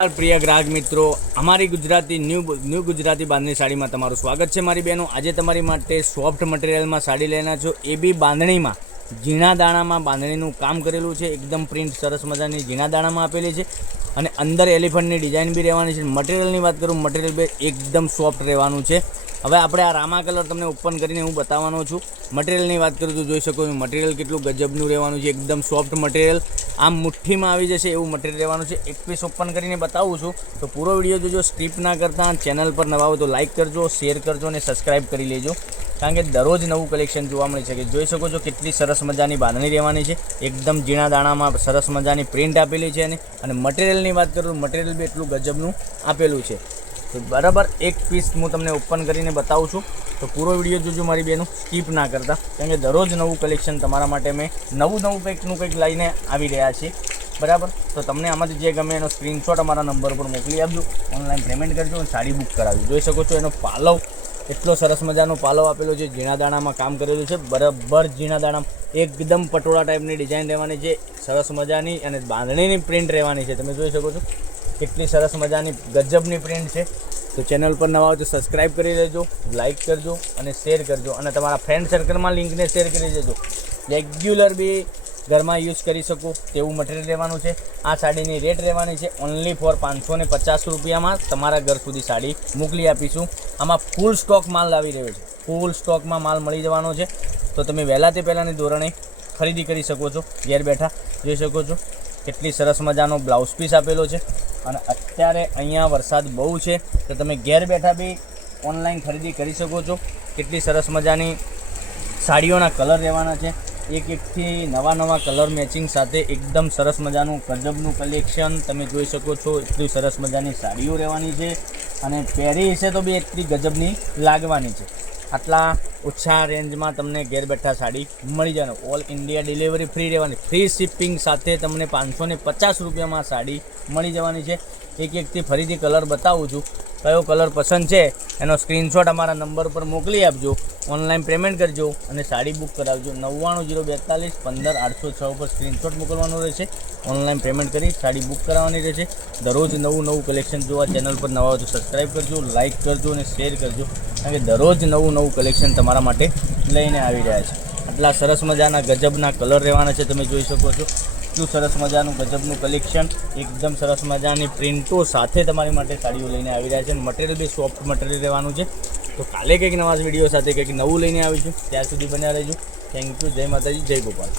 प्रिय ग्राहक मित्रों, अमारी गुजराती न्यू गुजराती बांधनी साड़ी में तमारुं स्वागत है। मारी बहनों, आज तमारी माटे सॉफ्ट मटीरियल में साड़ी लेना छो, ए बी बांधणी में झीणा दाणा में बांधणीनुं काम करेलुं छे। एकदम प्रिंट सरस मजानी झीणा दाणा में आपेली छे अने अंदर एलिफंटनी डिजाइन भी रहेवानी छे। मटीरियलनी वात करूँ, मटीरियल बी एकदम सॉफ्ट रहेवानुं छे। हवे आपणे आ रामा कलर तमने ओपन करीने हूँ बताववानो छुं। मटीरियलनी वात करूँ तो जोई शको છો मटीरियल केटલું गजबનું રહેવાનું છે। एकदम सॉफ्ट मटीरियल आम मुठ्ठीमां આવી जशे एवुं मटीरियल રહેવાનું છે। एक पीस ओपन करीने बतावुं छुं तो पूरो विडियो जोजो, स्किप ना करता। चेनल पर नवा हो तो लाइक करजो, शेर करजो અને सब्सक्राइब करी लेजो, कारण के दररोज नवुं कलेक्शन जोवा मळी शके। जोई शको છો કેટલી સરસ મજાની બાંધણી રહેવાની છે। एकदम ઝીણા દાણામાં સરસ મજાની પ્રિન્ટ આપેલી છે અને મટીરિયલની વાત કરું, મટીરિયલ બી એટલું ગજબનું આપેલું છે। तो बराबर एक पीस हूँ तमने ओपन करीने बताऊँ छूँ, तो पूरो विडियो जोजो मारी बहनों, स्कीप ना करता, कारण के दररोज नवुं कलेक्शन तमारा माटे मैं नवुं कंईक लईने आवी रह्या छीए। बराबर, तो तमने आमांथी जे गमे एनो स्क्रीनशॉट अमारा नंबर पर मोकली आपजो, ऑनलाइन पेमेंट करजो अने साड़ी बुक करावजो। जोई शको छो एनो पालव एटलो सरस मजानो पालव आपेलो छे। झीणा दाणामां काम करेलुं छे, बराबर झीणा दाणामां एकदम पटोळा टाइपनी डिजाइन रहेवानी छे। सरस मजानी अने बांधणीनी प्रिंट रहेवानी छे। तमे जोई शको छो કેટલી સરસ મજાની ગજબની પ્રિન્ટ છે। તો ચેનલ પર નવા હોય તો સબસ્ક્રાઈબ કરી લેજો, લાઇક કરજો અને શેર કરજો અને તમારા ફ્રેન્ડ સર્કલમાં લિંકને શેર કરી દેજો। રેગ્યુલર બી ઘરમાં યુઝ કરી શકો તેવું મટીરિયલ રહેવાનું છે। આ સાડીની રેટ રહેવાની છે ઓનલી ફોર 550 રૂપિયામાં તમારા ઘર સુધી સાડી મોકલી આપીશું। આમાં ફૂલ સ્ટોક માલ આવી રહ્યો છે, ફૂલ સ્ટોકમાં માલ મળી જવાનો છે। તો તમે વહેલા તે પહેલાંની ધોરણે ખરીદી કરી શકો છો। ઘેર બેઠા જોઈ શકો છો કેટલી સરસ મજાનો બ્લાઉઝ પીસ આપેલો છે અને અત્યારે અહીંયા વરસાદ બહુ છે તો તમે ઘેર બેઠા બી ઓનલાઈન ખરીદી કરી શકો છો। કેટલી સરસ મજાની સાડીઓના કલર રહેવાના છે, એકથી નવા કલર મેચિંગ સાથે एकदम સરસ મજાનું ગજબનું કલેક્શન તમે જોઈ શકો છો। એટલી સરસ મજાની સાડીઓ રહેવાની છે અને પહેરી હશે તો બી એટલી ગજબની લાગવાની છે। આટલા ઓછા રેન્જમાં તમને ઘેર બેઠા સાડી મળી જાય। ઓલ ઇન્ડિયા ડિલિવરી ફ્રી રહેવાની, ફ્રી શિપિંગ સાથે તમને 550 રૂપિયામાં સાડી મળી જવાની છે। એકથી ફરીથી કલર બતાવું છું, કયો કલર પસંદ છે એનો સ્ક્રીનશોટ અમારા નંબર પર મોકલી આપજો, ઓનલાઈન પેમેન્ટ કરજો અને સાડી બુક કરાવજો। 99 042 15 806 પર સ્ક્રીનશોટ મોકલવાનો રહેશે, ઓનલાઈન પેમેન્ટ કરી સાડી બુક કરાવવાની રહેશે। દરરોજ નવું કલેક્શન જોવા ચેનલ પર નવા હોય તો સબસ્ક્રાઈબ કરજો, લાઇક કરજો અને શેર કરજો, કારણ કે દરરોજ નવું કલેક્શન તમારા માટે લઈને આવી રહ્યા છે। આટલા સરસ મજાના ગજબના કલર રહેવાના છે, તમે જોઈ શકો છો એટલું સરસ મજાનું ગજબનું કલેક્શન, એકદમ સરસ મજાની પ્રિન્ટો સાથે તમારી માટે સાડીઓ લઈને આવી રહ્યા છે અને મટીરિયલ બી સોફ્ટ મટીરિયલ રહેવાનું છે। તો કાલે કંઈક નવા વિડીયો સાથે કંઈક નવું લઈને આવીશું, ત્યાર સુધી બન્યા રહેજો। થેન્ક યુ, જય માતાજી, જય ગોપાલ।